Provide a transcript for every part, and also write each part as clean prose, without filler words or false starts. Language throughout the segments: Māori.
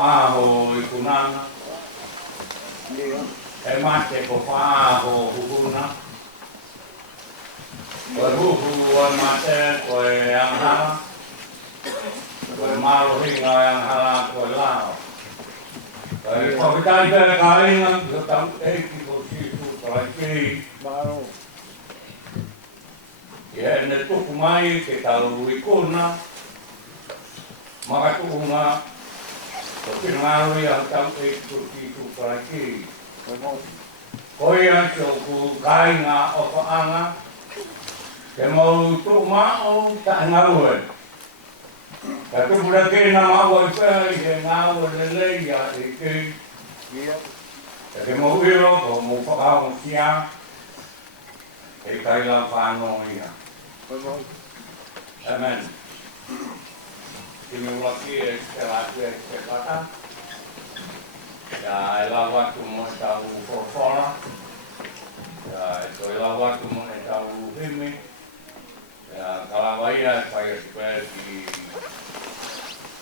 whaaho I kunanga. E mate ko whaaho hukuna. Koe huhu o mate koe anghara. Koe maro hinga anghara koe lao. Koe whakitai pere ka inga, ko tau eiki ko sifu koe ki. Ia ne tuku mai ke tau I kuna. Makatuunga. Ko pinangaro ia tau eiki ko sifu koe ki. Koe ansi o ku kainga o paanga. Ke mau tu mau tak ngawe. Tapi budak ke nama awak itu dia ngawe lelai ya itu. Ke mau iro ko mau pakau siang. Kai la pano ya. Amen. Ini ulaki sekarang. Ya elawat tu mau tahu korfona. Ya itu elawat tu mau tahu ini. Ya, kalau saya seperti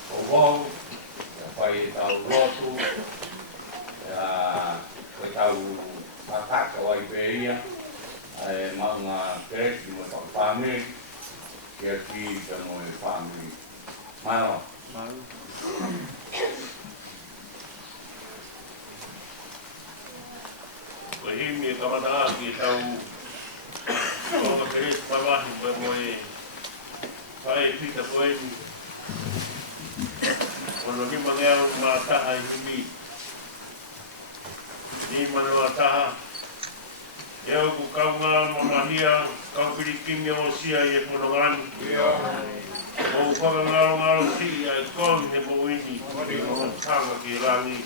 Kowau, saya tahu lotu, ya, saya tahu patak kalau Iberia, mau ngekerek di motor family, jadi semua family, mana? Ini kalau dah kita tahu. Kalau kerja bawah bermula, saya kita poin, kalau ni mengenal mata ini, ni mata, ya kau mengamahia, kau beri kimia usia yang menongan, kau mengal si, kau ni mau ini, kau sama kirangi.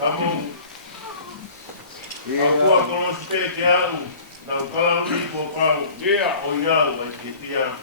Kamu. Aku kalau stay kiau. Nau kalau ni ko kau. Dia o ia wa kitia.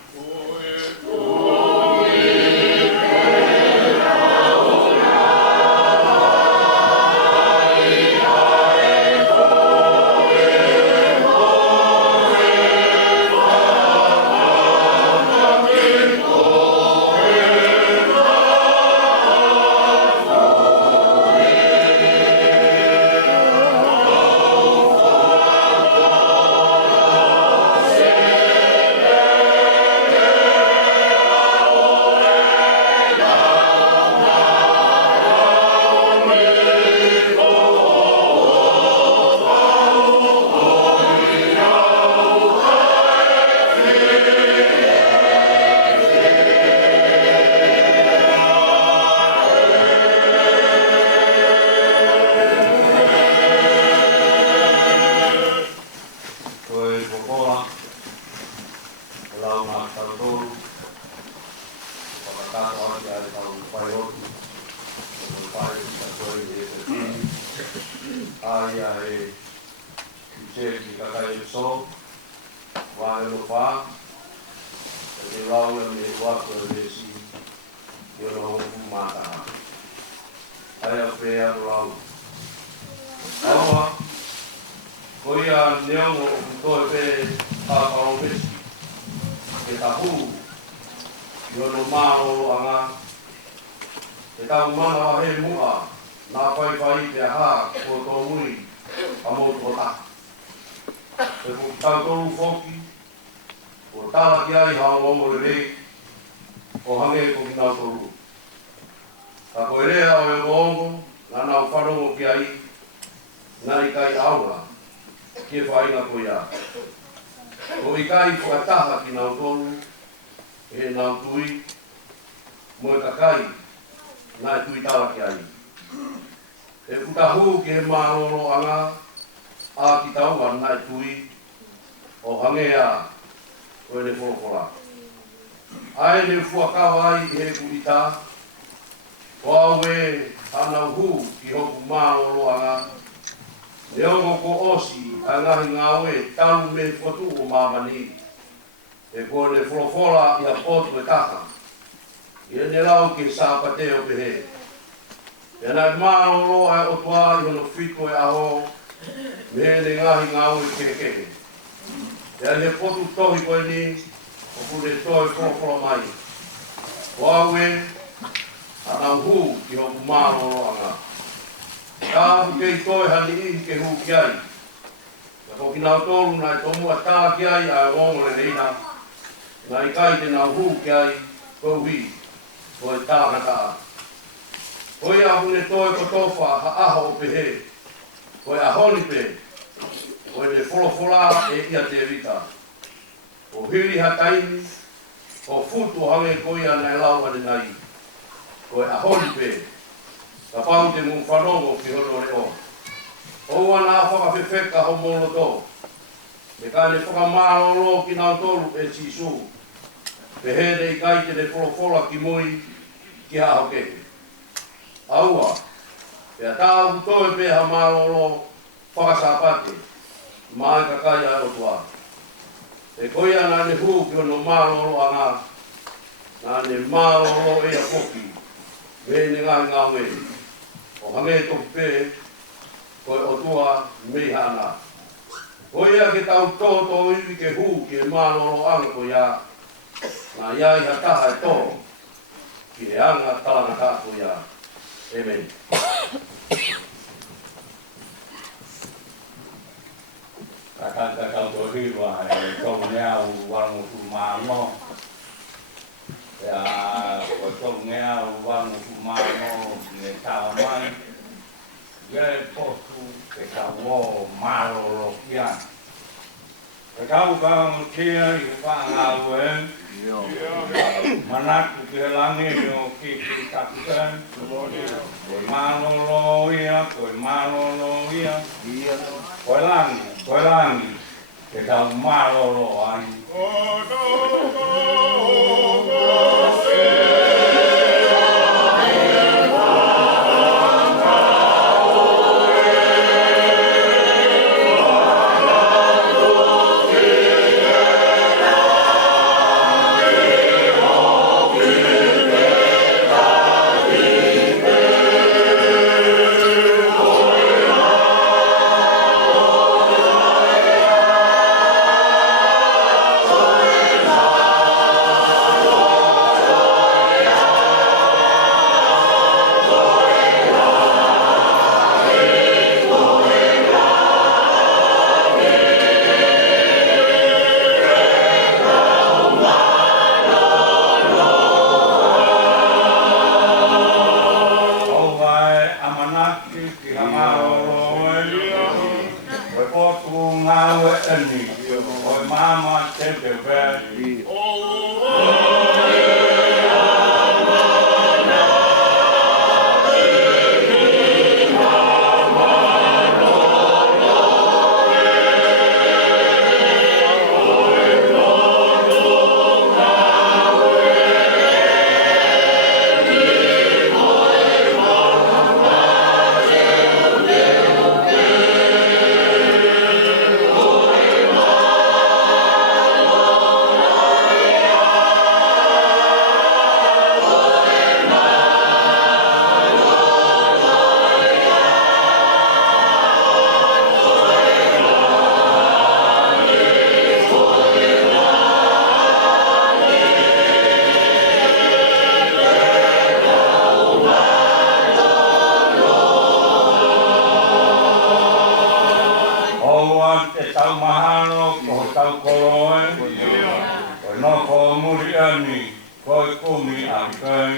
ki ki hamaro e potu ngau e eni o mama te te ve te tau mahano ko tau koloe ko no ko muri ani ko kumi akai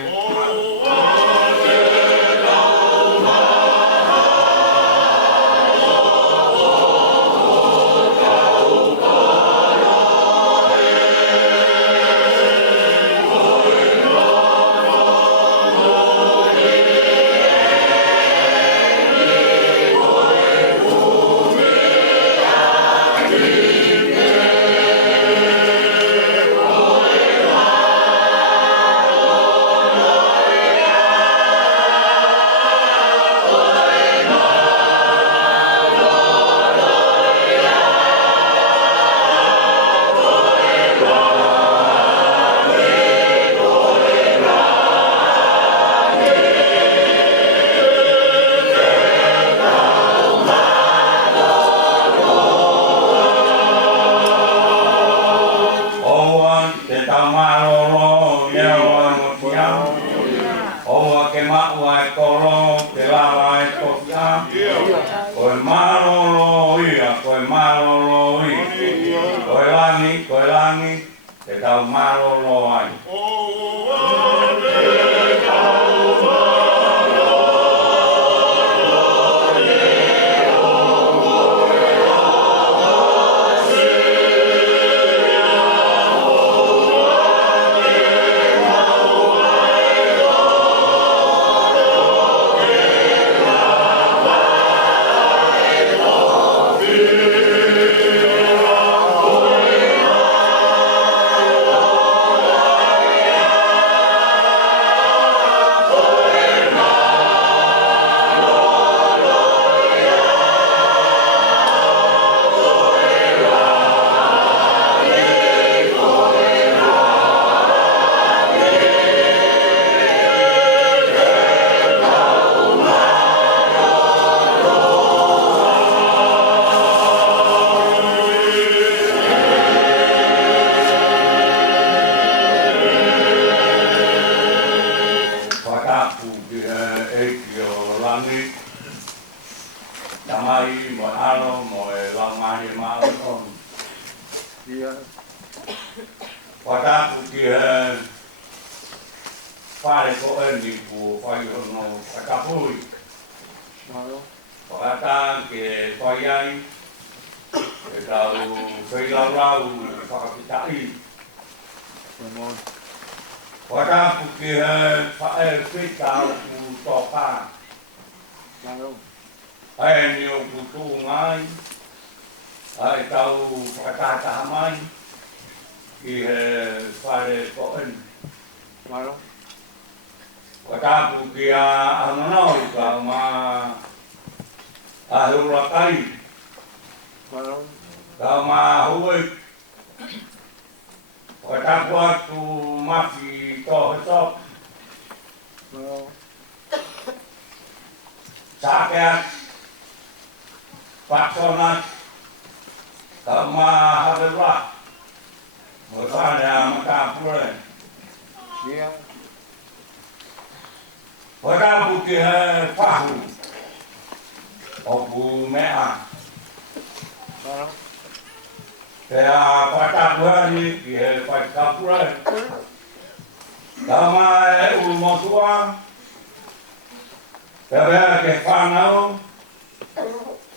Te vea ke whanau,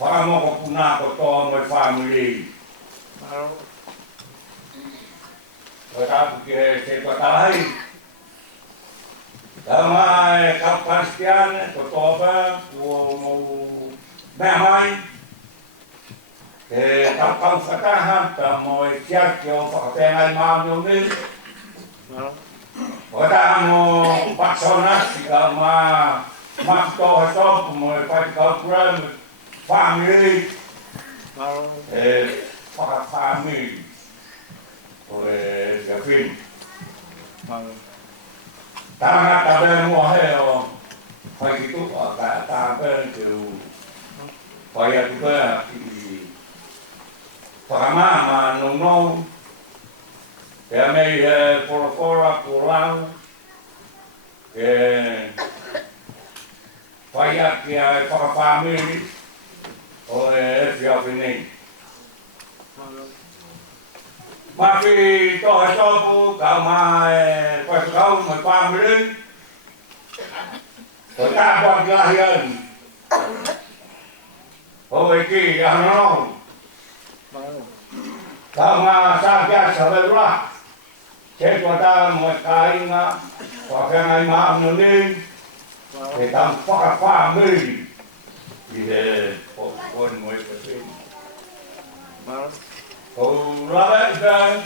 whamoko puna ko toa mo family. Ko tapu ke te patalai. Tama e kapastian ko toa ba ko mo mea mai. E kapau whataha ta mo e tiaki o whakatengai maami o mi. Ko taha mo paksonasi ka toha topu mo e whatikau family. E whakafamily. O e gawhin. Tanga tabe mo he o whakitua ka tabe tu whaiatuka ki whakamama nonau. Pea mei he porofora pulau. E whaiaki a whakafamily. O e whiawhinei. Maki toha topu ka mai whakakau mai family. Ko tāpua ki ahi an. Ho e ki ahanau. Ka ngā sākia saberua. Te tuata mo e kāinga. Whakengai maano ni. Te tam whakafamily. I he pokoni mo e kasi. Ko lawe dan.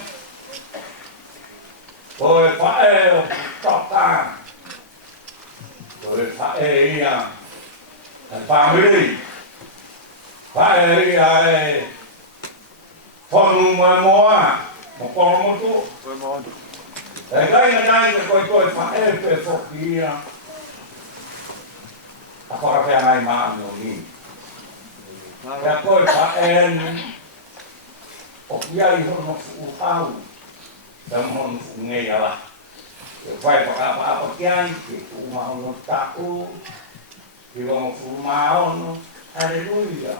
Ko e whae o toka. Ko e whae ia. E family. Whae ia e. Whanu mo e moa. Mo kono mo tu. E gai na nai ko e whae pe whoki ia. A whakapea ngai maano ni. Pea ko e whae ni. O kia I hono fuhau, ta hono fungei ala. E whai whakapa kiai, ke umahono tāu, ke wango fumahono, Hallelujah.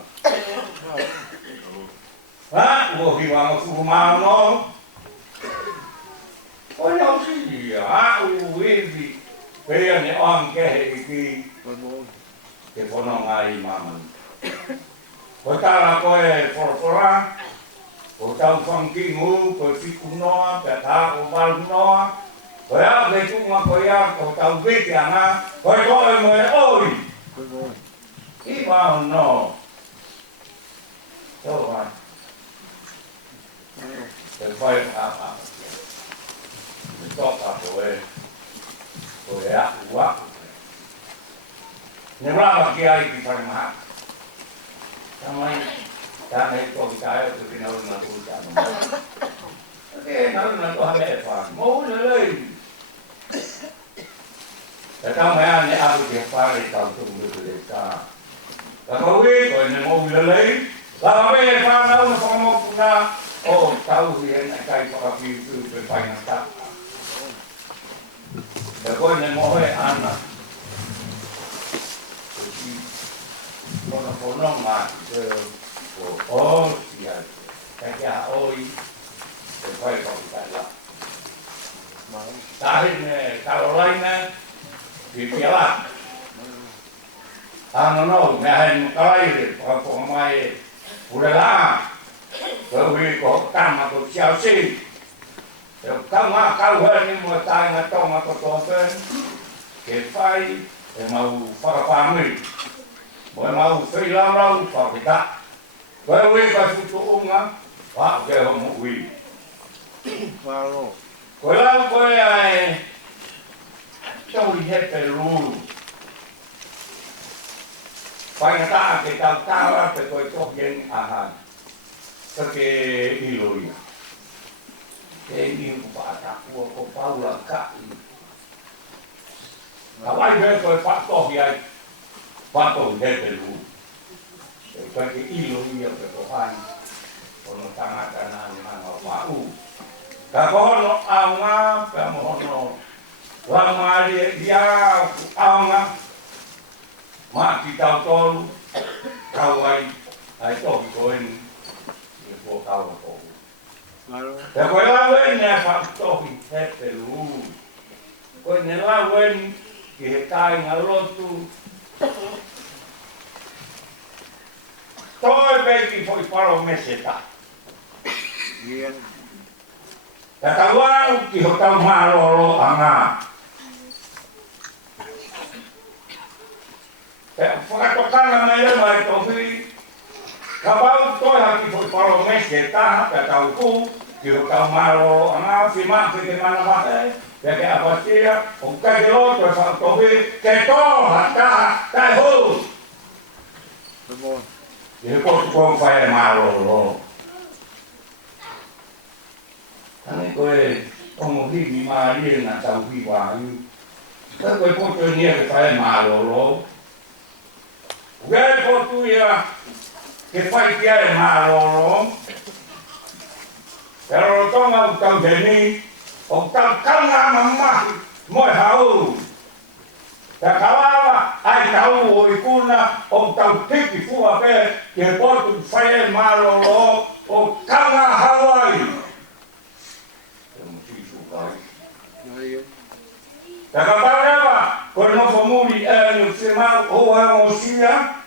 Ha? Uohi wango fumahono. Oi au si, ha? Uivi. Pea ne oang kehe iki. Ke whono ngai maman. Ko tara koe porpora. O tau whanki ngu, ko whiku noa, pe tā o waru noa. Ko ea, me tunga ko ea, ko tau wete anga, ko e koe mo e oi. I wao no. Tō wai. Te whai hapa. Me toka ko e aku aku. Ne rama ki ai ki whai maha. Tamai. Tāna I tōki tāia tu ki nauru nā tūki tāna. Ke nauru nā tō hame e whāni. Mō lelei. Te tau mea ne aru ke whāre tau tūngu tu le tā. Ka kaui, koe ne mō lelei. Ka kawe e whānau na whakamoku nā. O tau hi hena kai whakapiu pe whainga tā. Ka koe ne mō he ana. Kona whanonga o tia kia oi te whai whakitala. Tahi me Carolina ki Piala. Ano no, me hai mukaraire, whakako mai e Urela. Kaui ko tama ko Chelsea. Te kama kauhani mo tai ngā tonga ko tōpen. Ke whai e mau whakapāmui. Mo e mau whilaurau whakita. Koe ui kai futu unga, wā ke homo ui. Koe lau koe ai, tauri hepe rūru. Whainga taa ke tau tāra te koe tohieng ahan. Ka ke iloia. Ke iu pātakua ko paula kai. Ka wai me koe whatohi ai, whatohi hepe rūru. Koe ke ilo ia pe kohani, kono tangata nā ni manga wau. Ka kohono aunga, ka mohono wangari e ia aunga, mā ki tau tolu, kau ai, ai tohi koeni, i ko kau a kohu. Te koe lau eni a whaktohi hepe rū. Koe ne lau eni, ki he kai ngā lotu, Toi peki foi palo meseta. Ia. Ja tawau ki ho tau maroro anga. Whakatokanga mai le mai tohi. Ka wau toi haki foi palo meseta. Ja tau ku ki ho tau maroro anga. Whima ki te mana mate. Ja ke apatia. O kai ke loto e whakatohi. Ke toha taha tai hou. Semua. He potu kong whae maroro. Tane koe ongo himi maari na tau hiwāu. Tane koe potu nia ke whae maroro. Ue potu ia ke whae kia e maroro. Pero tonga u tau heni. O tau kanga mamahi moe hau. Ta kawawa ai tau o ikuna o tau tiki fua pe ke potu whae maroro o kanga Hawaii. Ia. Ta kawawa ko no famuli e no se mau o e o sia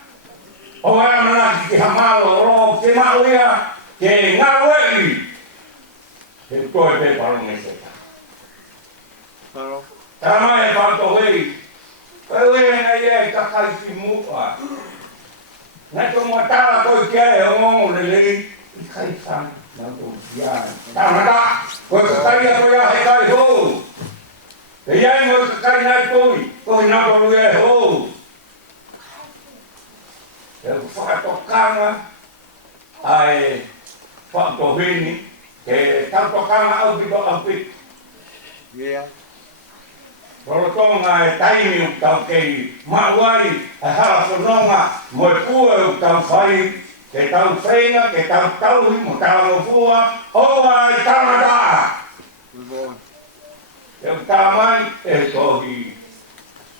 o e mana ki hamalo ro se mau ia ke ngawei ke toi pe paro meseta. Paro. Ta mai pa to hei. Koe na ia ka kai ki mua. Na to mo tala ko ke e o le le i kai san na to ia. Ta mata ko kai ya ko ya he kai ho. Te ia mo kai na ko na ko e ho. E fa to kanga ai fa to hini ke ta to kanga au bi do api. Ia. Rolotonga e taimi u tau kei mauai e hala whanonga mo e kua u tau whai ke tau whainga, ke tau tauhi mo tau no fua oa e tamata Semua. e u tamai e tohi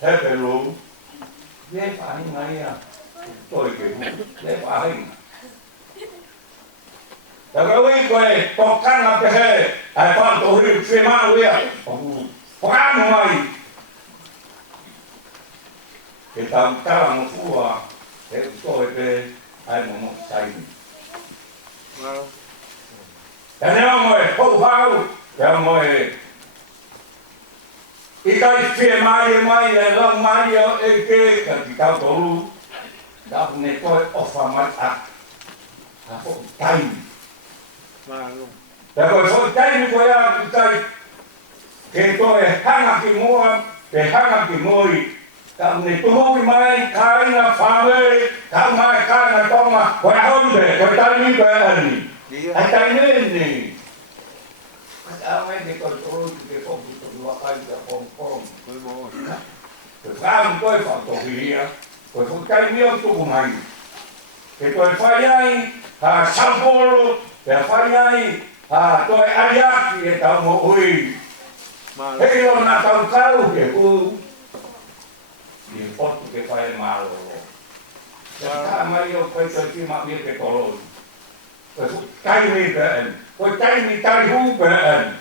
hepelu le whahinga ia toi ke hu le whahinga Tagawi koe tokanga pehe ai whantohi whemau ia whanu mai ke tau tala mo fua e usko e pe ai mo mo taimi. Paro. E nea mo e hou hau, e mo e i kai whie mai e lau mai e ke ka ki tau toru ka ne koe ofa mai a ka hou taimi. Paro. E koe hou taimi koe a ki kai ke koe hanga ki mua, ke hanga ki moi ka ne tuhui mai kaina whame, ka mai kaina tonga, koe honde, koe taimi koe ani. Ia. Ai taimi ni. Ka mai ke koe toro ki ke foku toku wakai ka Hong Kong. Semua. Ke whaam koe whatohiria, koe fu taimi o tuku mai. Ke koe whai ai, ha Sampolo, ke whai ai, ha koe Ariaki e tau mo ui. Malo. Hei o na tau kau ke u. I potu ke whae maroro. Ke ka mai o koe te tima mia ke toloi. Koe fu taimi pēn. Koe taimi tarihu pēn.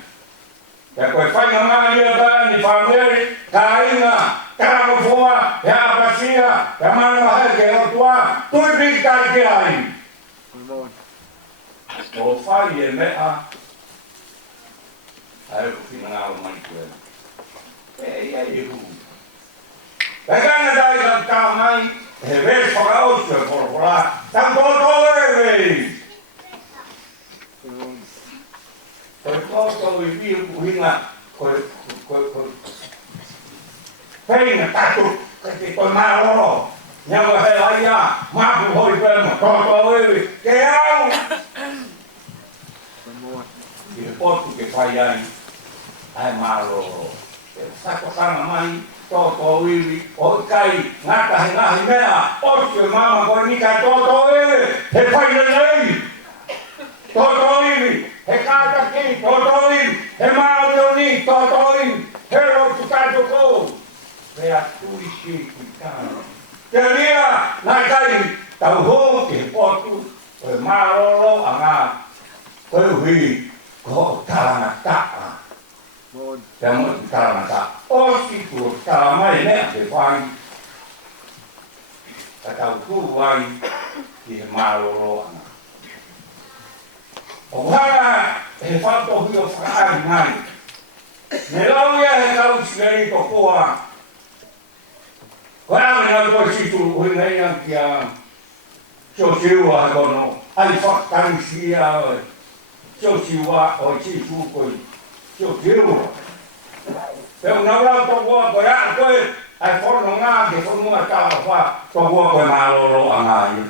Ke koe whainga mai e pēn i whameri, ka inga, karamo fua, he apasia, he mana hae ke rotua, tui piki tai ke ai. Semua. O whai e mea, ai ko fina ngaro mai koe. Ia e hu. E kanga dai ka tā mai, he vei whakaosu e whorapora, tau tōtō e vei. Semua. Koe tōtō i viu kuhinga, koe whainga tatu, kati koe maroro. Nyama he aia, mapu hoi pēma, tōtō e vei, ke au. Semua. I he potu ke whai ai, ai maroro. E whakakanga mai, tōtō iwi, o kai, ngata he ngahi mea, osu e mama koe ni kai tōtō e, he whai nei. Tōtō iwi, he kāta ki, tōtō iwi, he mao ni, tōtō iwi, he rotu kato kou. Pea tui ki ki kāna. Te ria, nai kai, tau hō ki he potu, koe maroro a ngā, koe hui, ko tāna taa. Semua. Te mo tāna taa. Osi kua tāna mai mea te whai. tau tū ai i he mālolo ana. O hara he whatohi o whakaari mai. Me lau ia he tau sinei ko koa. Koe awe nga koe situ hui ngai ang kia sio siua he kono. Ai whakatari sia oe. Sio siua o situ koe. Sio siua. Pero nau lau tokoa koe a koe ai whono ngā ke whonua tāwa wha tokoa koe mālolo a ngā ia.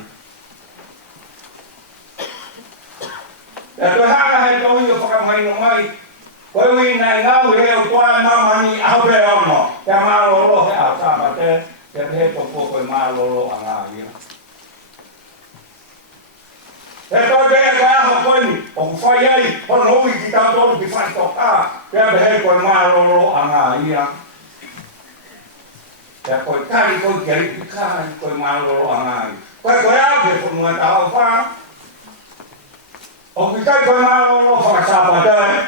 E koe hanga he tohi o whakamaino mai, koe ui nei ngau he o toa mamani awe ono, te mālolo he au tāpate, te he toko koe mālolo a ngā ia. E koe bea koe aho koe ni, o ku whai ai, hono ui ki tau tolu ki whai toka, te he koe mālolo a ngā ia. Te koe kari koe ki aripi kāri koe mālolo a ngā ia. Koe au ke whanua tāwa wha, o ki kai koe mālolo whakasāpate,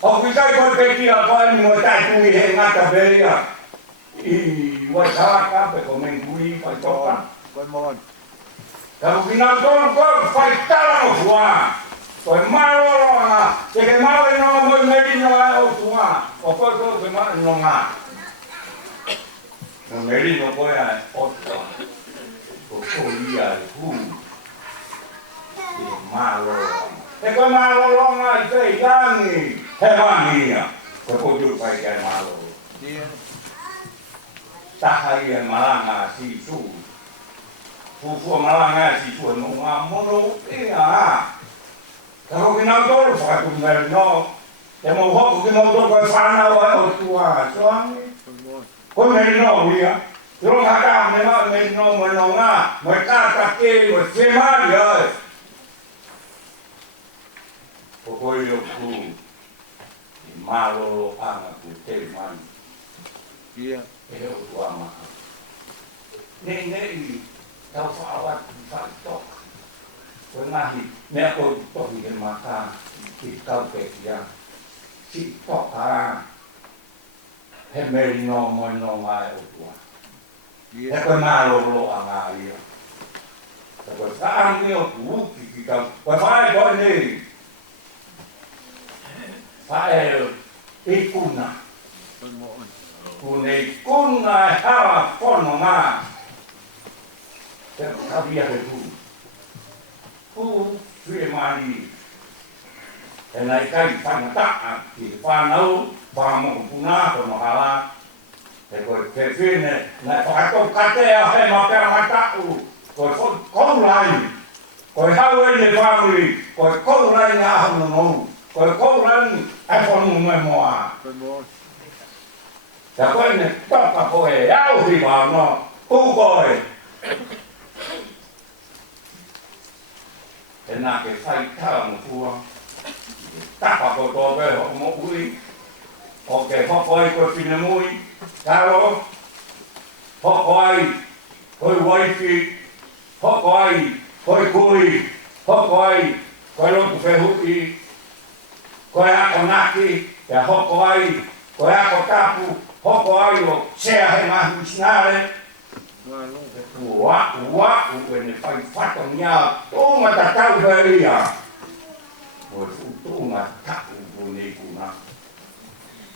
o ki kai koe pekia koe ni mo tai tui he ngata beria, I waitaka pe ko mengui pai toka. Koe mon. Ka ki nau tonu koe whai tala o fua. Koe mālolo anga, te ke mawe no mo meri no ai o fua, o koe koe ke mawe no ngā. No meri no koe ai o fua. Ko koe ia e hu. Te mālolo anga. Te koe mālolo anga I te iangi, he wangia. Koe koe tu pai kai mālolo. Dia. Taha ia malanga si su. Fufua malanga si su no ngā mono ea. Kako ki nau tolu whakatumeri no. Te mo hoku ki nau tolu koe whanau ai o tua. Soangi. Koe mon. Koe meri no ia. Tiro kata me ma meri no mo no ngā. Mo kata ke mo te mari ai. Ko koe o ku. I mālolo anga ku te mani. Dia. E o tua maha. Nei, tau whaawat I whaitok. Koe ngahi, mea koe tohi he mata ki tau pekia. Si toka he meri no moi no ngai o tua. He Dia. koe mālolo a ngā ia. He koe whaangi o kuuki ki tau. Koe whae koe nei. Whae I kuna. Koe mon. Kunei kuna e hawa whono ngā. Te kawia he hu. Hu tue mani. E nei kai whangataa ki whanau, whanamo puna kono hala. Te koe te whine, nei whakatou katea he mapea matau. Koe koulai. Koe hau e ne whamui. Koe koulai ngā hano nou. Koe koulai e whanu me moa. Koe mon. Te koe ne toka koe au hiwa no, hu koe. Te nā ke whai tara mo fua, tapa ko tō pe hoko mo ui, o ke hoko ai koe whine mui, taro, hoko ai koe waifi, hoko ai koe kui, hoko ai koe lotu whehui, koe ako naki, te hoko ai koe ako tapu, hoko ai o sea he mahu sinare, Malo. ua, e ne whai whato nia, tōma ta tau heria. O tōma taku o nei kuna.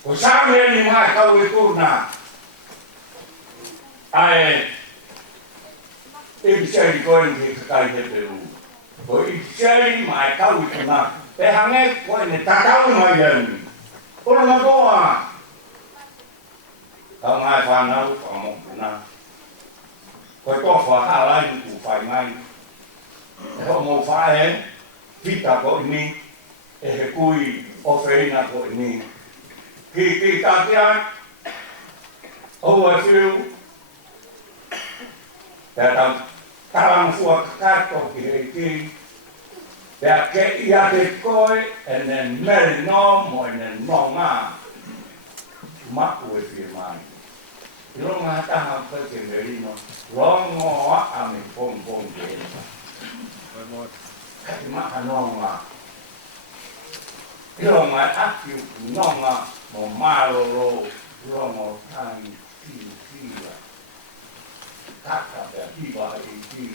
Ko sāme ni mai kau e kuna. Ai, Ibiseri koe ni ke kakai te peru. Ko Ibiseri mai kau e kuna. Pe hange koe ne tatau mai ani. Ora na toa. Kau ngai whanau, whamok kuna. Koe tofa halai ni ku whai mai. E ho mo whae, pita ko ni, e he kui o whina ko ni. Ki tatia, o e whiu, te tau tarang fua kakato ki he ki, te a ke ia te koe, e ne meri no mo e ne no ngā. Maku e whiu mai. I ronga hataha pake merino, rongo a me pong ke ena. Koe mon. Kati maka nonga. I ronga aki nonga mo maroro, rongo tangi tia. kaka pe hiwa e ki.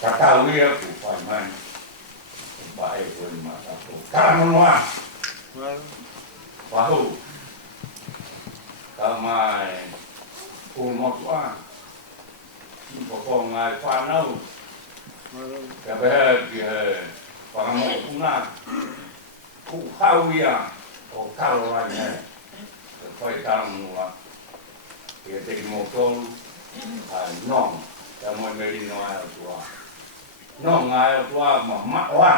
Kakawia ku whaimai. Ba e koe mata ko. Karanoa. Wahu. Kamai. Kumotua. Koko ngai whanau. Ka behe ki he whangamokuna. Ku hauia o Carolina. Ka koe tāmua. Ki e teki mokolu. Ai nong. Ka moe merino ai o tua. Nong ai o tua ma maoa.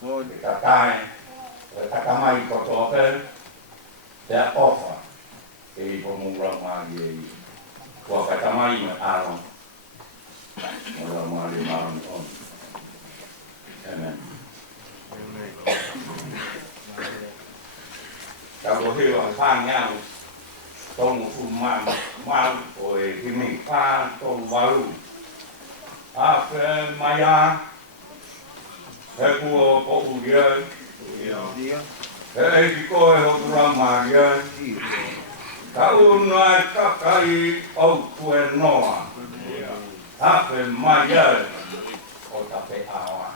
Ki ka tae. Ka takamai koto pe. Te ofa. Ke i po mura magi e i. Kua katamai me aron. Mura magi maron on. Amen. Ka ko hiwa whāngiau. Tongu fu mau o e himi whā tongu waru. A whe mai a. He kua po uria. He eiki koe hokura magia. Ka una e kakai au tue noa. Hape mai au o tape awa.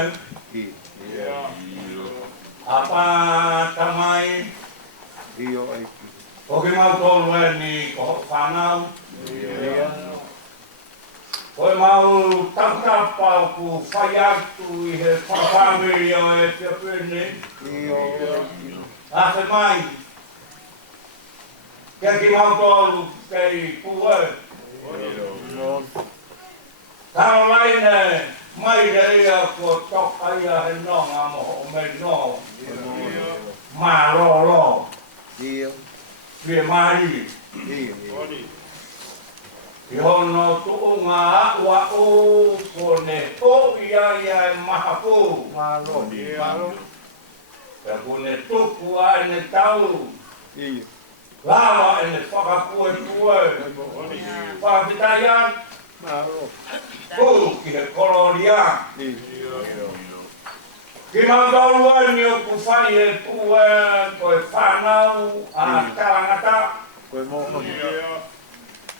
ben. Ia. Apa tamai. Io ai. O ke mau tolu e ni ko whanau. Ia. Koe mau taptapau ku whai atu i he whakawiri o e te pene. Io ai. A te mai. Kia ki mau tolu kei pua. Non. Tano lai ne mai re ia ko toka ia he nonga mo o me no. Ma ro ro. Io. Pie mai. Io. I hono tuunga wa o kone o ia ia e mahapu. Malo. Malo. Ka kone tuku a ne tau. Io. Lava e ne whakapue pue. Whakapitaian. Malo. Ku ki he koloria. Io. Ki mautauru ani o ku whai e pue koe whanau a tarangata. Koe mo.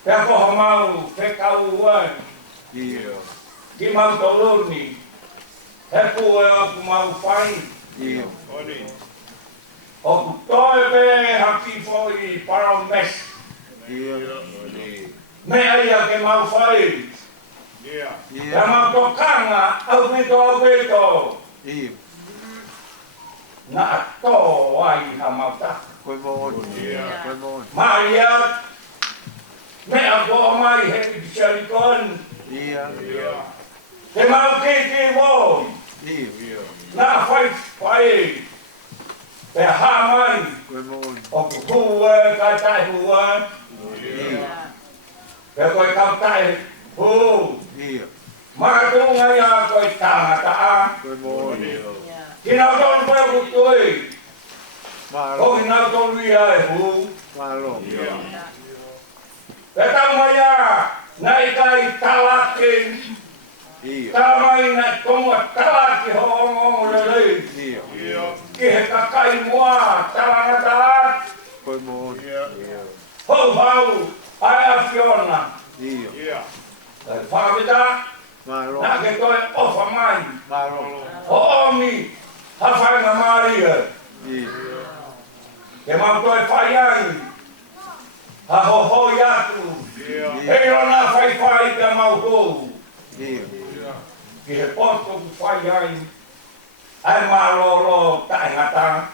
Pea koho mau whekau ue. Io. Ki mautauru ni. He pue o ku mau whai. Io. O ku toe pe haki foi para o mes. Io. Mea ia ke mau whai. Ka mau tokanga au pito. Io. Na ato ai ha mau ta. Koe mo. Koe mo. Maria. Mea ko mai he pichari kon. Ia. Ke mau ke voi. Io. Na whai. Pe ha mai. Koe mo. O ku kua ka tai hua. Io. Pe koe kau tai hu. Io. Makatunga ia koe tangata a. Koe mo. Kina ton koe kutui. Malo. Ko kina ton ia e hu. Malo. Pe tau mai a. Nai kai talakin. Io. Tamai na tonga talaki ho ongo lelei. Io. Ki he kakai mua talangata a. Koe mo. Hou hau. Ai a Fiona. Io. Kai whakapita. Malo. Na ke koe ofa mai. Malo. Ho omi. Ha whai na Maria. Io. Ke mau koe whai ai. Ha ho hoi atu. Hei rona whai ka mau hou. Io. Ki he poto ku whai ai. Ai maroro tai ngata.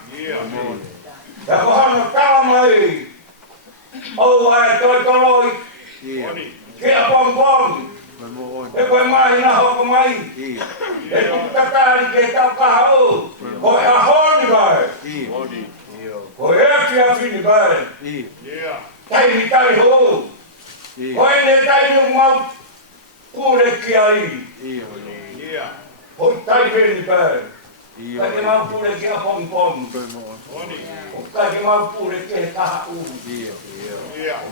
Ka kohano tala mai. O ai toi toroi. Io. Ki a pom. Koe mo. E koe mai na hoko mai. Io. E tuku tatari ke tau kahau. Ko e a honi kai. Io. Ko e a whini kai. Io. Tai ni tai ho. Ko Io. e ne tai ni mau. Kure ki ai. Io. Ko tai whini kai. Io. Ka ke mau pure ki a pom. Koe mo. O ka ke mau pure ki he kaha u. Io.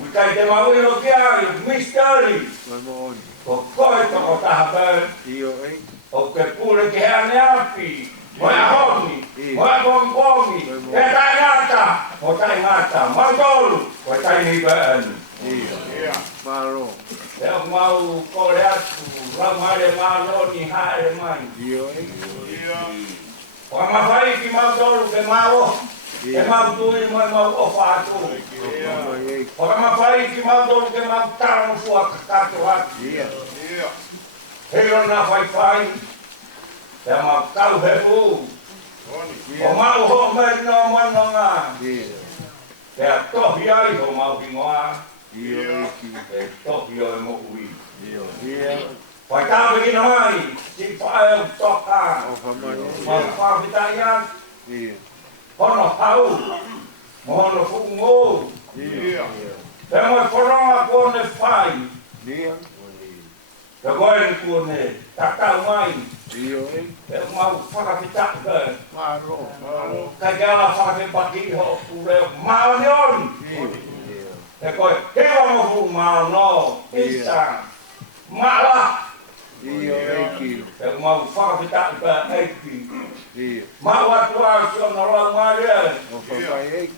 O ka ke mau ino ki ai. Misteri. Koe mo. Ko koe toko taha kai. Io. Ei. O ke pure ki he ane api. Mo e a honi. Mo e pom. E tai ngata. Mo tai ngata. Mau tolu. Ko tai ni kai. Io. Malo. E o mau kore atu. Ramare malo ni haere mai. Io. Ei. O a mawhai ki mau tolu ke mau. E mau tui mo e mau ofa atu. Koe ei. O a mawhai ki mau tolu ke mau taro fua kakato atu. Ia. Hei ona whai. E mau kau he pu. O mau ho meri no manonga. Ia. E a tohi ai ho mau hingoa. Io. Ei. E tohi o e mo ui. Io. Ia. Whai tāwe ki na mai. Si whae o toka. O whamai. Mau whawhitai an. Ia. Hono hau. Mohono whukungo. Ia. Te moi whoronga kone whai. Ia. Te koe ni kone tatau mai. Io. Ei. Te mau whakawhitai koe. Malo. Kai kala whakawhipaki ho ure mao ni on. Io. Te koe hewa mo hu mao no. Isa. Mala. Io. Ei. Te mau whakawhitai koe eiki. Ia. Mau atu a sio na roa maria. O whamai ei.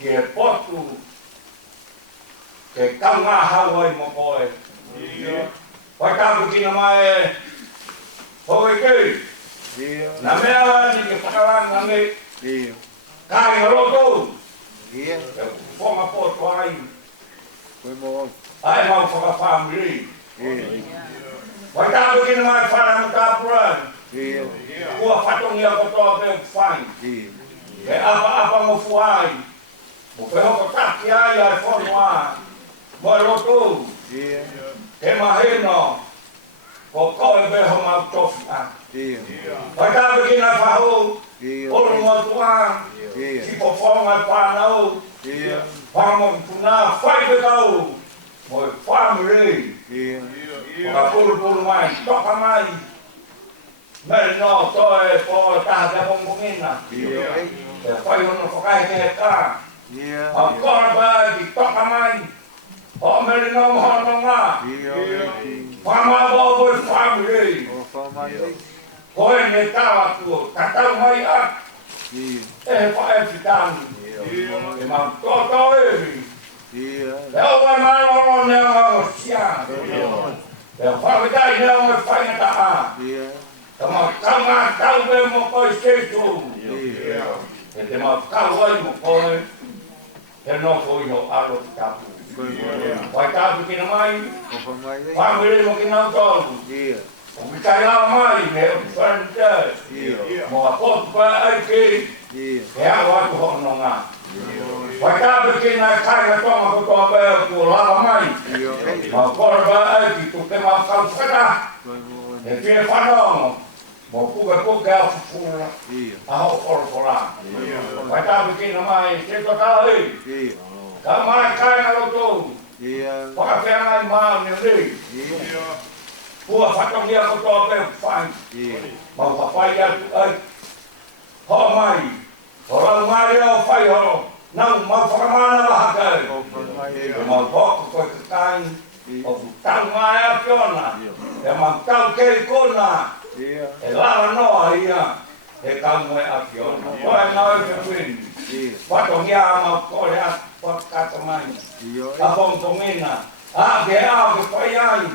Ki e potu. Ke kaunga hawai mo koe. Ia. Wai tāpu kina mai. Hoi kei. Na mea ni ke whakaranga me Ia. kai ngaroto. Ia. Whonga poto ai. Koe mo. Ai mau whakawhamiri. Ia. Wai tātu kina mai whana mo tāpuran. Ia. Kua whatongi a kotoa pe whai. Ia. Ke apa mo fuai. Mo pe hoko taki ai ai whono a. Mo e roto. Ia. Ke maheno. Ko koe pe ho mau tofi a. Ia. Wai tātu kina whahou. Ia. Oro mo tuang. Ia. Si po whonga whanau. Ia. Whango puna whai pe kau. Mo e whamiri. Ia. Ka pulu mai, toka mai. Mere no, toe po taha te pongpongina. Ia. E whai hono whakai te he tā. Ia. A kora pa ki toka mai. O mere no hono ngā. Ia. Whama wau po i whamiri. O whamai ei. Koe ne tawa tuo, tatau mai ak. Ia. E he whae whitani. E mau toto ewi. Ia. Leo mai mai ono nea ngā sia. Leo whawitai nea ngā whaingata a. Ia. Ka mau kau ngā kau pe mo koe seito. Ia. E te mau kau ai mo koe. He no ko iho aro ki tapu. Koe mo. Wai tapu kina mai. O whamai ei. Whamiri mo kina utolu. Ia. O wikai lao mai. Me o whanita. Ia. Mo a potu pa ai ki. Ia. He ako atu hono ngā. Wai tapu kina kai na tonga ko toa pe o lava mai. Ia. Ei. Ma kora pa ai ki tu te mau kau whata. Koe mo. E pia whanongo. Mo puke a fufura. Ia. A ho kora kora. Wai tapu kina mai. Te to tala hei. Ia. Ka mai kai na roto. Ia. Whakawhia ai maa ni rei. Ia. Pua whatongia ko toa pe whai. Ia. Ma whawhai atu ai. Ho mai. Ho rau ngāre au whai horo. Nau mau whakamana waha kai. O whamai ei. E mau hoko koe kakai. Ia. O tau ngai a piona. E mau tau kei kona. Ia. E lara noa ia. E kau moe a piona. Koe ngau e whiwini. Ia. Whatongia a mau kore a whakata mai. Ia. A whongtongina. A ke a ke whai ai.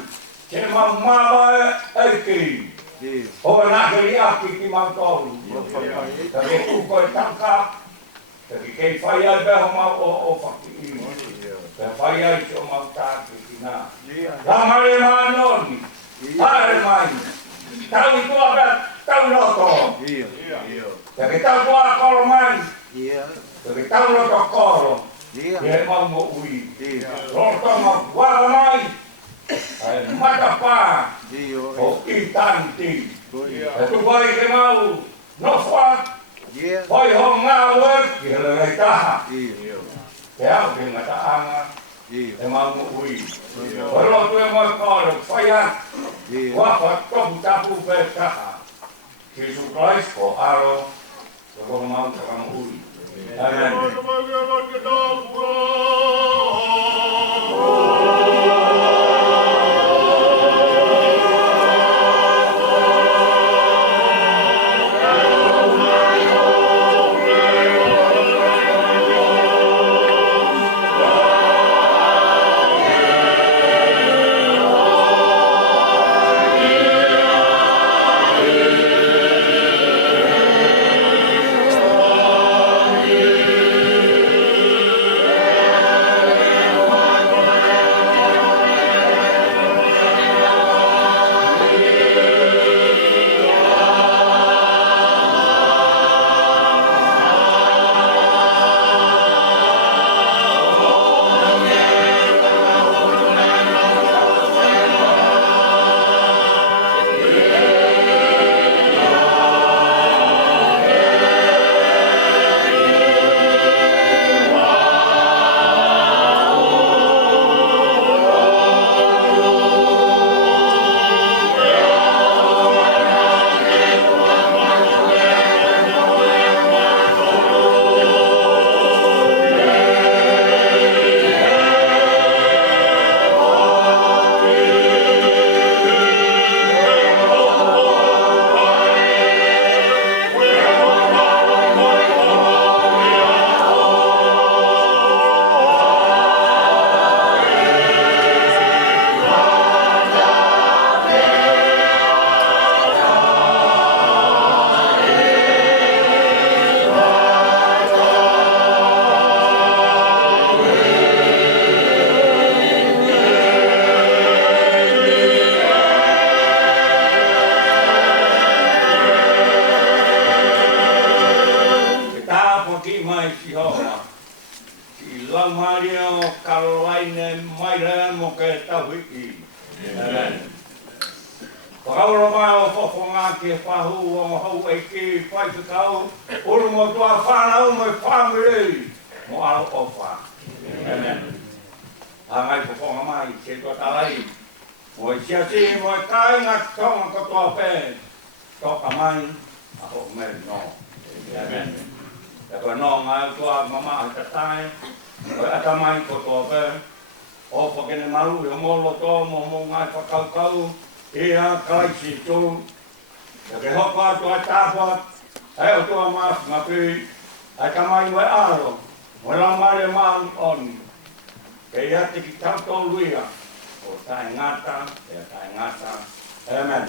Ke mau mawa e ki. Ia. O e nākeri aki ki mau tōru. O whamai ei. Ka ke kuko e tangka. Ka ke kei whai ai beho mau o whaki imi. Ia. Ka whai ai te o mau tāki ki nā. Ia. Ramare mā noni. Hare mai. Tau i tua ka tau roto. Ia. Ka ke tau tua koro mai. Ia. Ka ke tau roto koro. Ia. Ke mau mo ui. Ia. Roto mau wala mai. Ai mata pā. Ia. O i tanti. Koe. E tu vai ke mau. No wha. Ia. Hoi ho ngā wek. Ki hele rei taha. Ia. Ke au ke ngata anga. Ia. E mau mo ui. Hoi roto e moi kore. Whai at. Ia. Waka toku tapu pe taha. Jesus Christ ko aro. Ko mau ka mau ui. Amen. lau maria o Caroline mai rea mo ke tau hiki. Amen. Whakaura mai o whawhonga ke whahu o hau e ki whai te kau. Uru mo tua whanau mo whamiri. Mo alo o wha. Amen. Angai whawhonga mai se tua talai. Mo i siasi mo i kai ngā tonga kotoa pē. Toka mai a ho meri no. Amen. E koe no ngai tua mama i tatai. Koe ata mai kotoa pē. O whakene maru i o molo tō mo ngai whakaukau. Ia kaisi tū. E ke hoko atu a tāwha. E o tua mas mapi. E ka mai we aro. Mo la mare man on. Ke ia te ki tauto luia. O tae ngata. E tae ngata. Amen.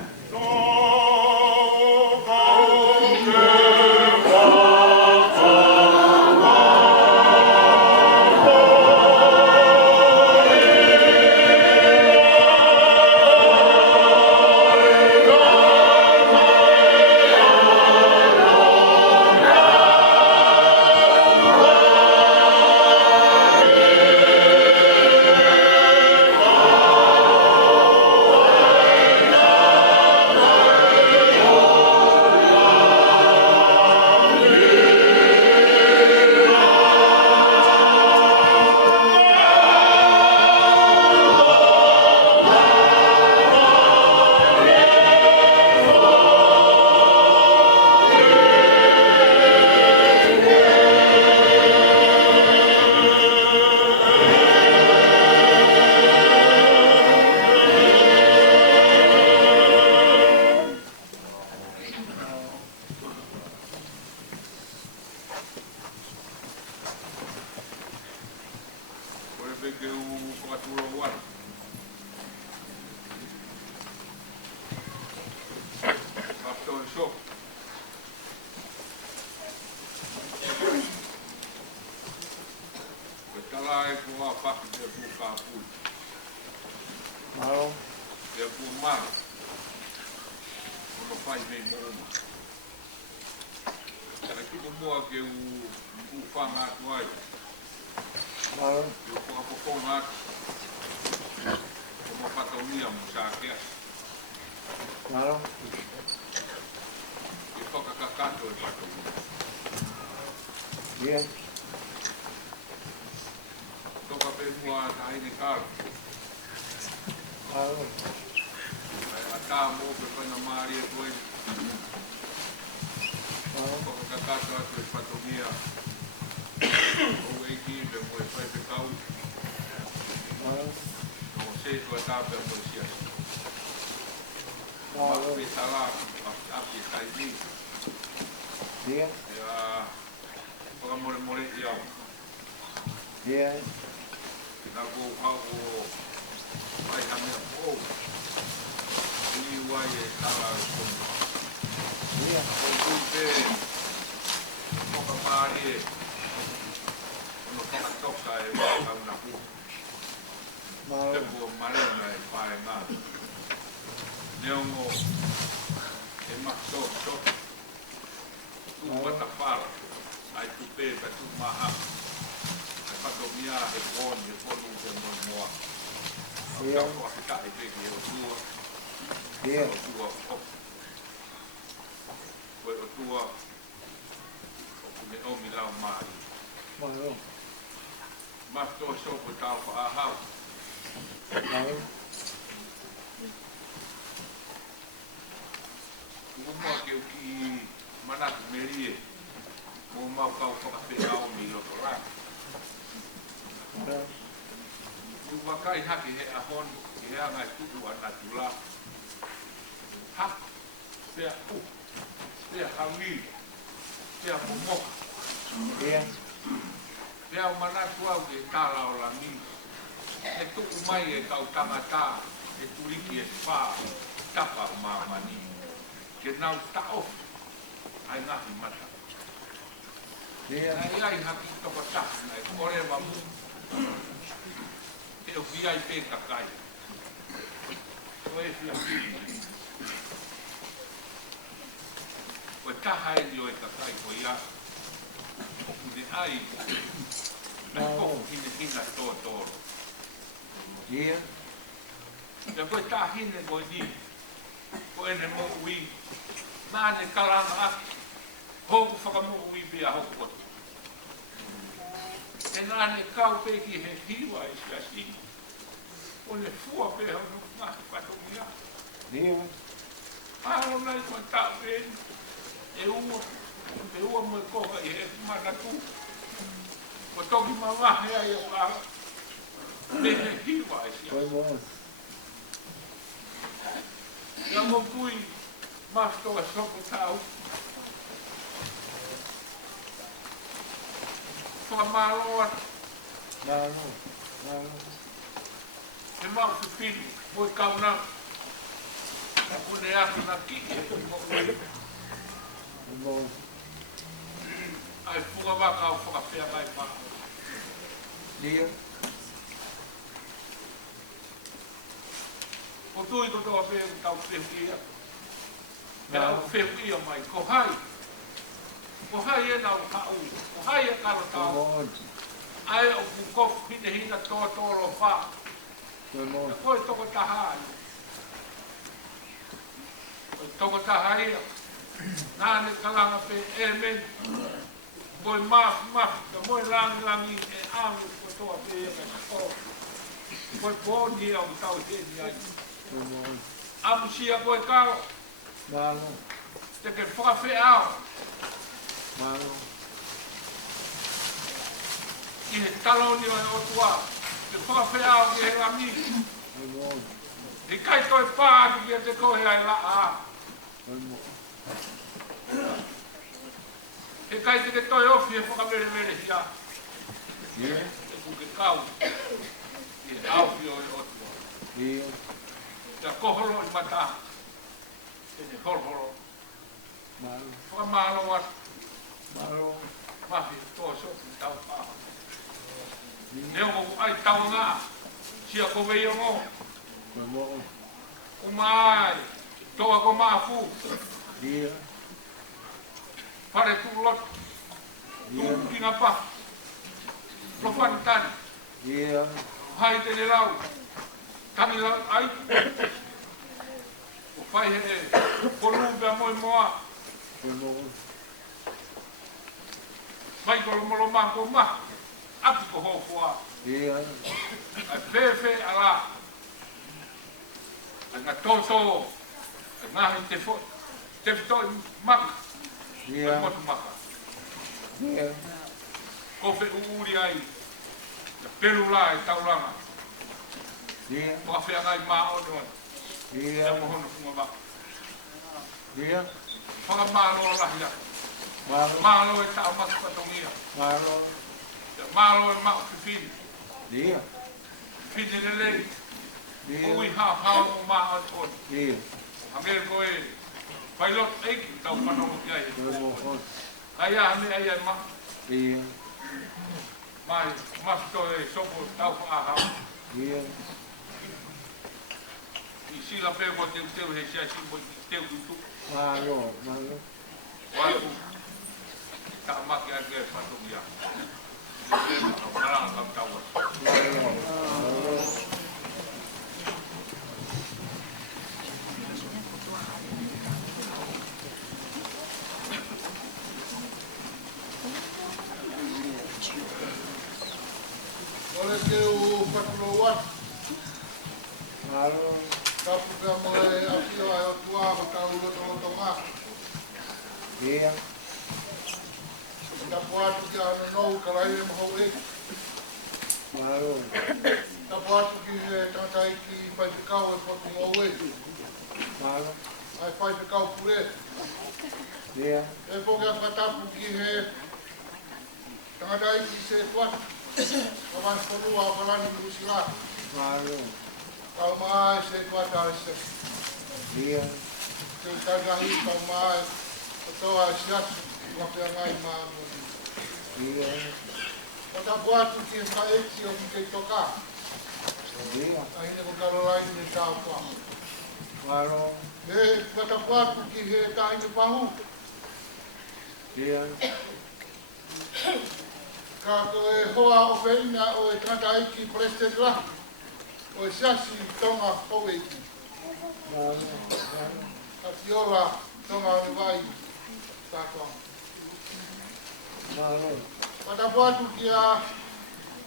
Ko hina tō. Ia. Ia koe tāhine koe ni. Ko ene mo ui. Nāne karanga aki. Hoku whakamu ui pia hoku koto. E nāne kau peki he hiwa e siasi. O le fua pia hoku ngahi patongia. Ia. Aro nai koe tā pēni. E ua. E ua mo e koha i he manatu. Ko toki mawahe ai o a. Me he hiwa e siasi. Koe mo. Ia mo kui. Masto a soko tau. Whamaloa. Nāno. E mau ki pini. Moi kauna. Kune aki na ki. Mo. Ai fuga waka o whakapea mai pa. Ia. O tui ko toa pēu tau whiwhia. Mea o whiwhia mai. Ko hai. Ko hai e nau kau. Ko hai e karo tau. Mo. Ai o kukofu hina toa toro wha. Koe mo. E koe toko taha ai. Koe toko taha ia. Nāne kalanga pe e men. Koe mafu. Ka moe langi e angu ko toa pe e ka sako. Koe pōni au tau heni ai. Koe mo. Amusia koe karo. Nāno. Te ke whakawhi ao. Nāno. I he taloni o e otua. Te whakawhi ao ki he rami. Koe mo. I kai toi pātu ki a te kohe ai la a. Koe mo. E kai te ke toi ofi e whakamere hia. Ia. E kuke kau. I he aufi o e otua. Ia. Te kohoro i mata. Te ne horhoro. Malo. Whakamalo atu. Malo. Mahi toa soku tau paha. Neo mo ai tau ngā. Sia ko wei o ngō. Koe mo. O mai. Toa ko māfu. Ia. Pare tu lot. Ia. Tu kinga pa. Lofani tani. Ia. Hai te ne lau. Tani lau ai. O whai he korubea moi moa. Koe mo. Mai ko lomolo mā ko ma. Atu ko hōkua. Ia. Ai whewhe ala. Ai ngā tōtō. Ai ngahi te fo. Te whitoi maka. Ai Ia. motu maka. Ia. Ko whe uuri ai. Te peru la e tauranga. Ia. Ko a whea ngai mā ono. Ia. Te mohono funga maka. Ia. Whaka mālo lahi a. Malo. Mālo e tau maka patongia. Malo. Te mālo e mao whiwhiri. Ia. Whiwhiri le lei. Ia. Ui hao o mā o tōni. Ia. Hangere koe. Pai lot eiki tau whanongo ki ai. Koe mo. Ai a hame ai ai maka. Ia. Mai masto e soko tau whaahau. Ia. I sila pēr mo te uteu he sia si mo te utu. Malo. Malo. Waku. Ta maki ai kē whatongia. Maranga kam taua. Malo. Ole ke o whatulo watu, Malo. kapu ka moe apio ai o tua ko tau loto ngā. Ia. Tapu atu ki ana nou ka rai e mahau e. Malo. Tapu atu ki he tangai ki pai te kau e potu ngau e. Malo. Ai pai te kau pure. Ia. E poke a whatapu ki he tangai ki se tuatu. Ka mai whanua a whalani ki usi lā. Malo. Kau mai se tuatu a se. Ia. Te tangai kau mai. O toa e si atu. Wapea ngai maa mo. Ia. O tapu atu ki e whaeti o ki te toka. Ia. Ahine ko Caroline ni tau kwa. Malo. E whatapuatu ki he tahine pahu. Ia. Ka ko e hoa o feina o e tata iki president la. O e siasi tonga o e iki. Ka tiola tonga o vai. Tātua. Pada buatu kia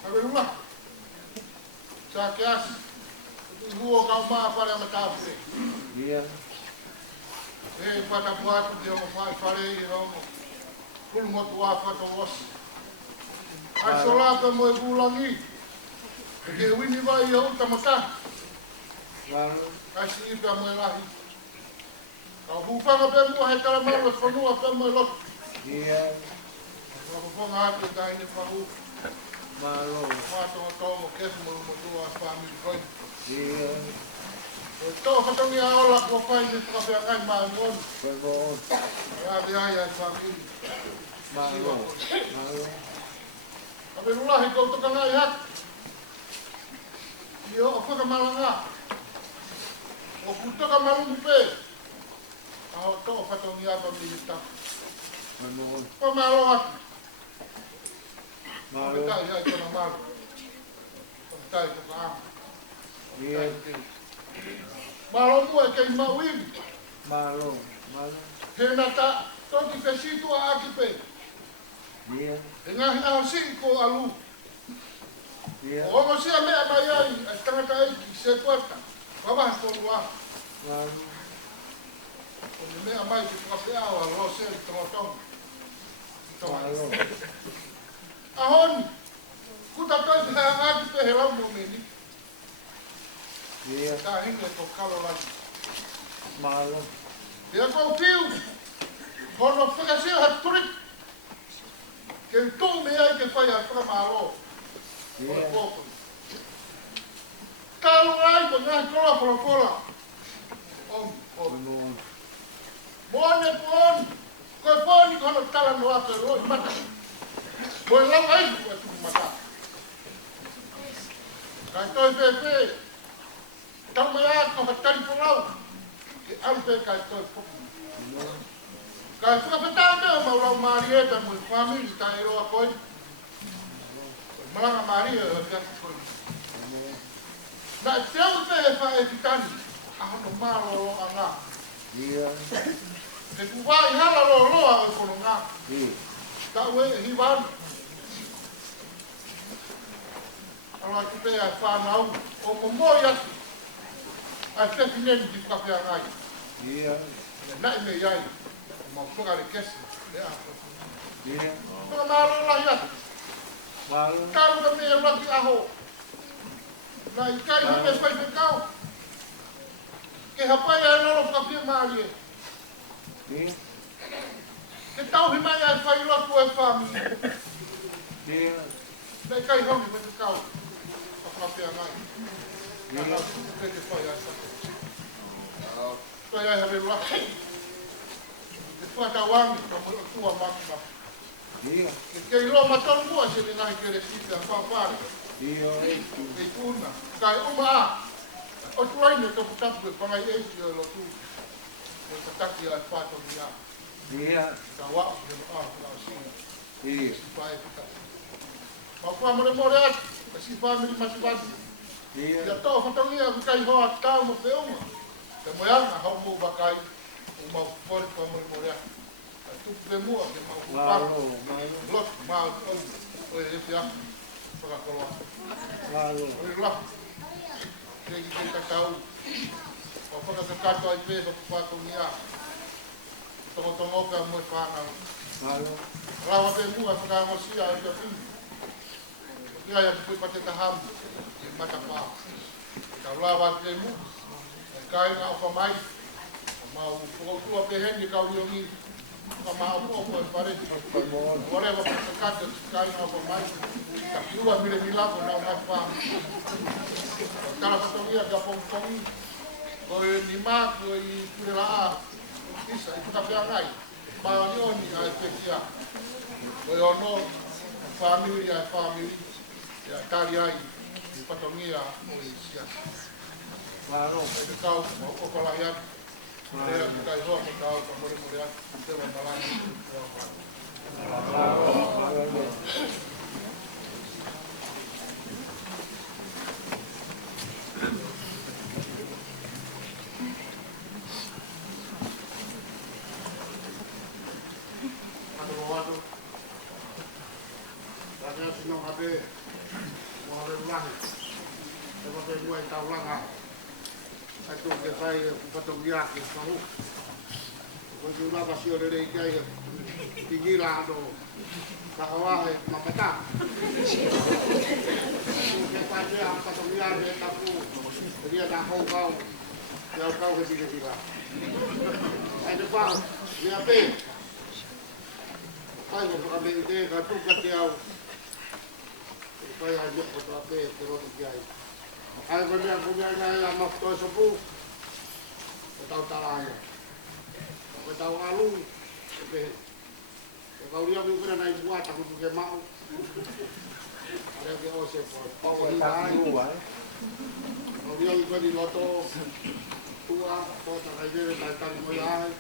kawerula. Sa kias. Huo kau maa pare ama tāpure. E pada buatu kia o whai pare i rongo. Kulungotu a whato osi. Ai sola ka mo e bulangi. Ke wini vai i au tamata. Ai si ipa mo e lahi. Ka hupanga pe mua he kalamaru e whanua pe mo e lotu. Ka huponga ake kai ne whahu. Whatonga tongo kefu mo rumotua a whamiri koi. O tō whatongi a ola kua whai ne whakawhia ngai maa ngonu. Rawe ai ai whamiri. Ka me rulahi kou toka ngai hatu. I o whakamalanga. O kutoka malungu pe. Ao tō whatongi a whamiri tapu. Pamalo hatu. Pamitai ai kona malu. Pamitai toka ama. Malo mua e kei mauimi. He nata toki pesitu a aki pe. E ngahi aho si ko alu. O ongo sia mea mai ai, a tangata eiki, se tuata. Wawaha konu a. O ni mea mai ki whakape awa, lo se i tongotongo. Ahoni, kuta toi te hea ngāki pe he lau mo meni. Tā hinge ko kalorani. Ia kou piu, kono whakaseo ha turik. Ke tō me ai ke whai a whakamaro. O e kōkuri. Kālo ai ko ngahi kola whalakola. Mone pōni. Koe pōni kono tala no atu e roi mata. Koe lau ai koe tuku mata. Kai toi pepe. Tau me a ko hatari porau. Ke alpe kai toi poku. Kai whakapetā mea maulau Marieta mo i whamiri ta e roa koi. Malanga Maria e whiaki koi. Na e te au te e wha e pitani. Ahono mālo ro a ngā. Te kuwai hala ro roa o kono ngā. Ta ue e hiwani. Aloa ki pe ai whanau. O momoi atu. Ai whiaki neni ki whakapea ngai. Nai me iai. Ma whakare kesi. Whaka mālo lahi atu. Kaura me e raki aho. Na i kai hume whai me kau. Ke hapai e loro whakapia maari e. Ke tau hi mai ai whai lotu e whami. Na i kai hongi me te kau. Whakapia ngai. Na nau te te whai ai whakapia. Whai ai hawe raki. Te whatawangi ka mo tua maki maki. Ke ilo matau mua se ni nahi kere sita whawhare. Kei puna. Kai uma a. O tuaine ka putapu e pangai eiti o lo tu. O tataki ai whatongi a. Ka wau ke no a kula o singa. Sipa e pita. Ma kua more more atu. Ka si whamiri masiwati. Ia tō whatongi a kai hoa tau mo peunga. Te moeanga hau mou bakai. O mau kore kua more more atu. Tupe mua ke mau kuparo. Lot, mau au. Oe e whia. Whakakoloa. Oe la. Kei ki kakau. O whakakakato ai pē whakupako ni a. Tongo ka moe whanau. Rawa pe mua whakaangosia ai ka whini. Ki ai ati pui pate tahamu. E matapā. Ka rawa pe mua. E kai ngā whamai. Mau whakautua pe heni ka urioni. Ka maa upo e pare. Whatever whakakata kai ngā whamai. Ka kiua mire milako nau ngai whamu. Kala patongia ka pongpongi. Ko e ni māku i kurela a. Isa, i whakapea ngai. Maa ni oni ai pekia. Ko e ono, whamiri ai whamiri. Ia tari ai, i patongia o i siasi. E te kau, o palahi atu. Rea ki kai hoa ko kau, ka more more atu. Te wa malani. tolo ato. Raka sino habe, mo habe ulangi. E wape mua I tau langa. Ai tō ke whai whatongia ki kahu. Koe ki urapa si ore rei kai ki gira ato ka hawahe mapata. Ke whai whatongia ke tapu. Ria ta hou kau. Ke au kau ke tine tira. Ai te whau, mea pē. Pai ko whakamei te ka tuka te au. Pai ai mea kotoa pē te roto ki ai. Ai ko mea kumea ngai a mafutoi sopu. Ko tau talaia. Ko tau alu. Ko pē. Ko kauria mi ukura nai mua taku tuke mau. Are ke o se po. Ko hi ai. Kauria mi ukura ni loto. Tua, ko ta kai vere tai tani mo ai.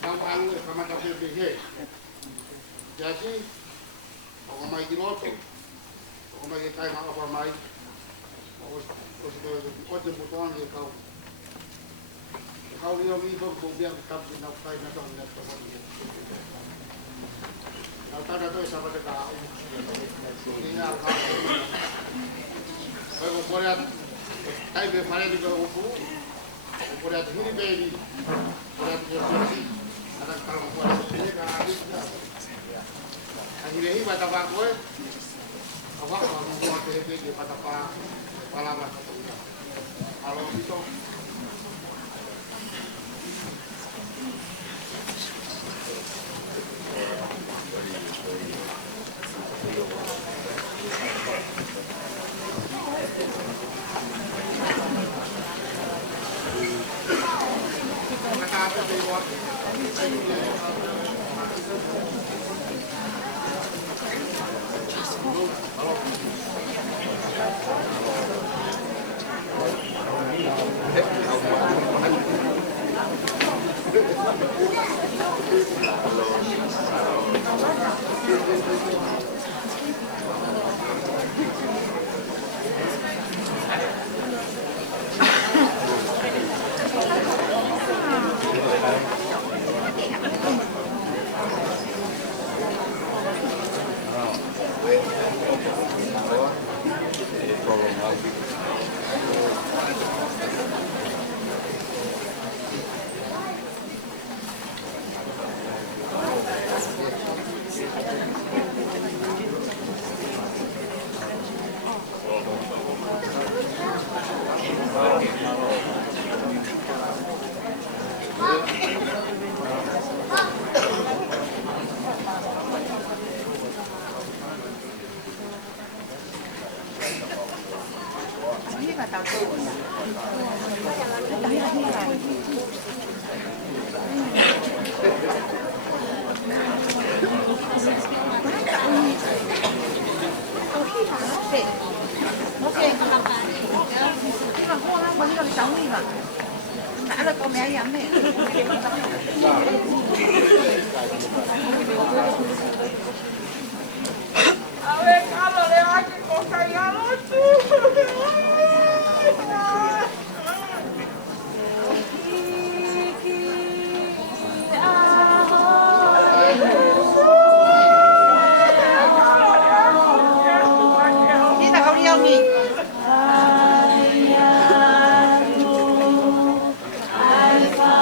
Tau alu e kamata pe pe he. Jadi, ko mai ki loto. Ko mai ke kai ma apa mai. Ko te botón e kau. Kau rio mi ko biar tap na kai na to na to. Na ta to sa ba ka. Ni na ka. Ko korea kai be pare di ko pu. Korea te hiri be ni. Korea te hiri. Ada kalau korea te ka ari. Ani lehi ba ta ba ko. Awak mau te te pada pa palaman satunya. Kalau itu Alpha,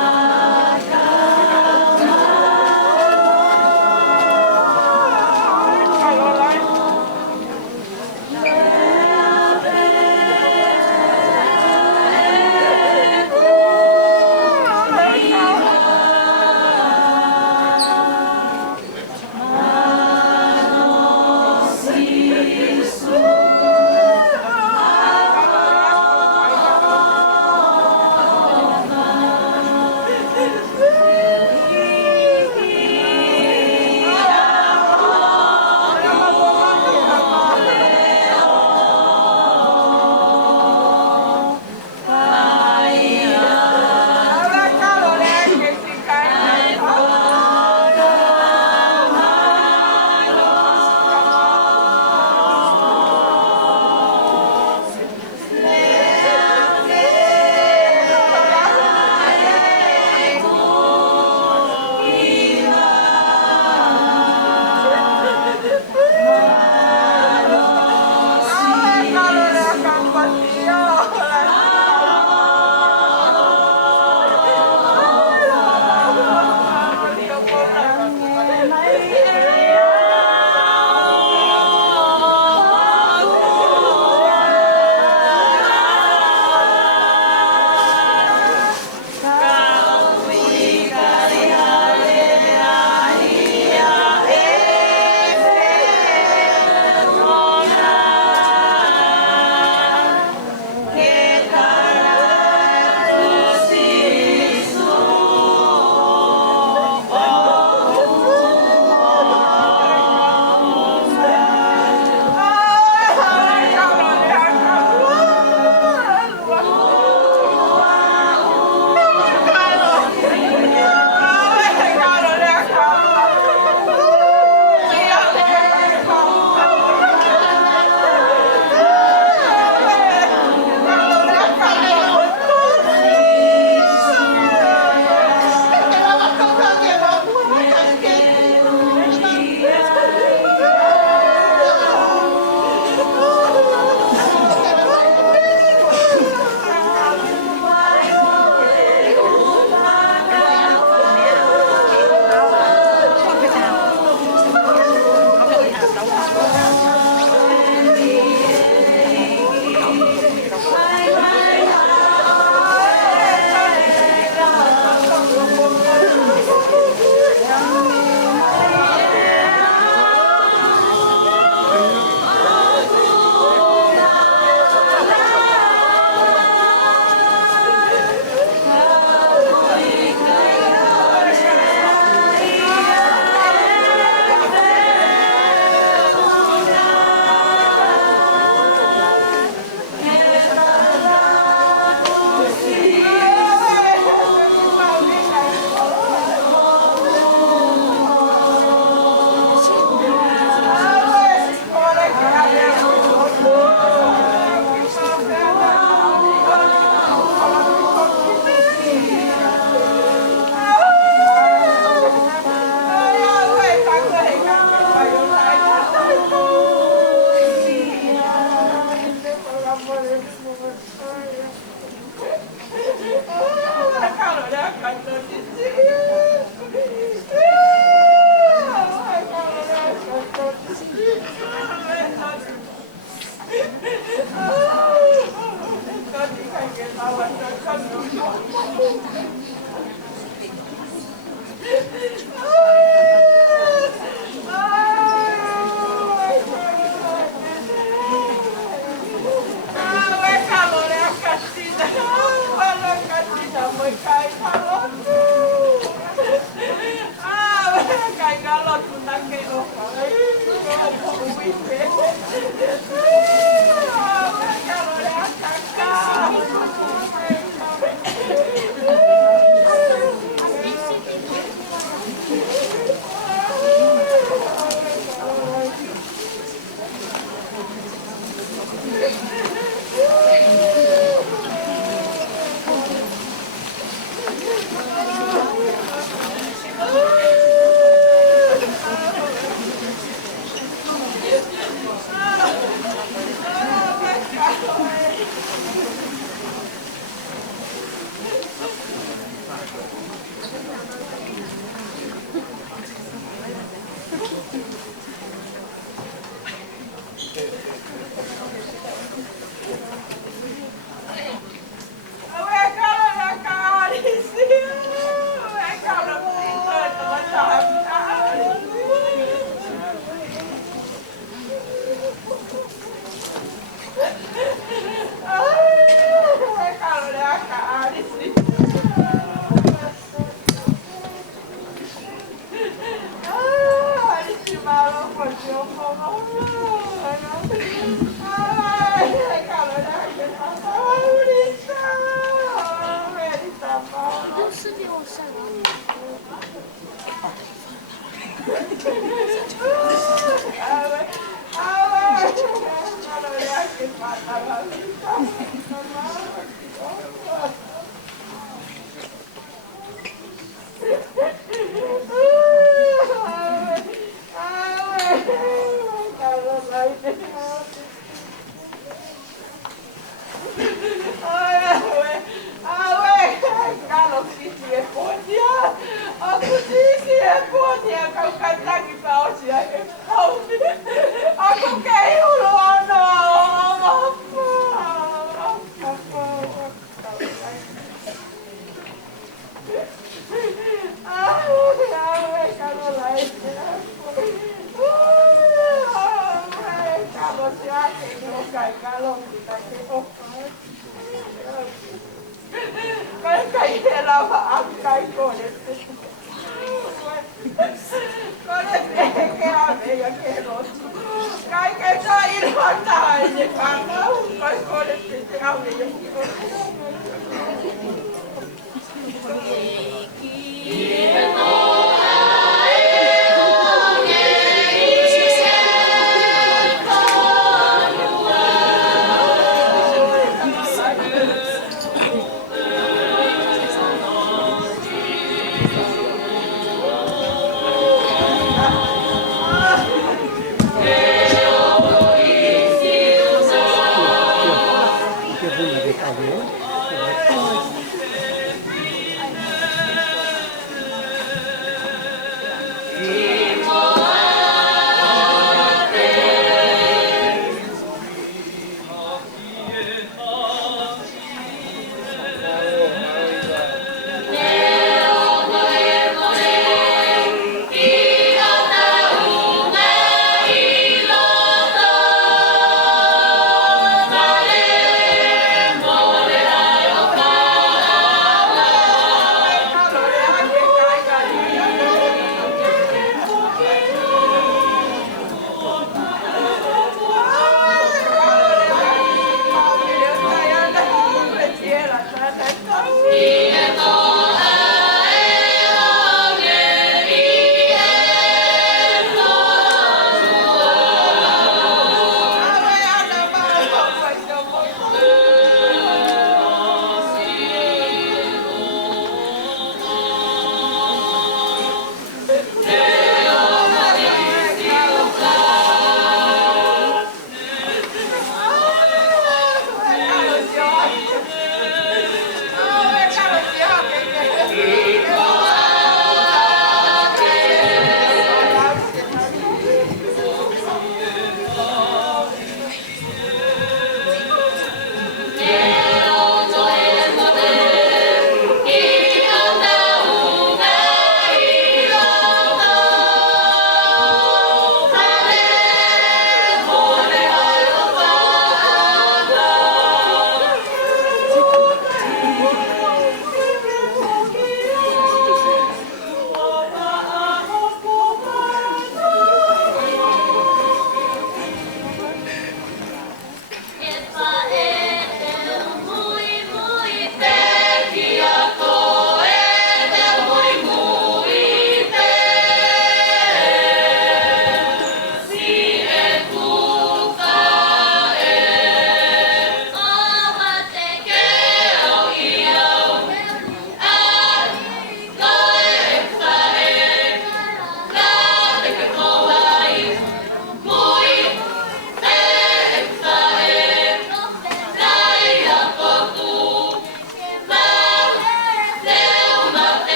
Kiitos.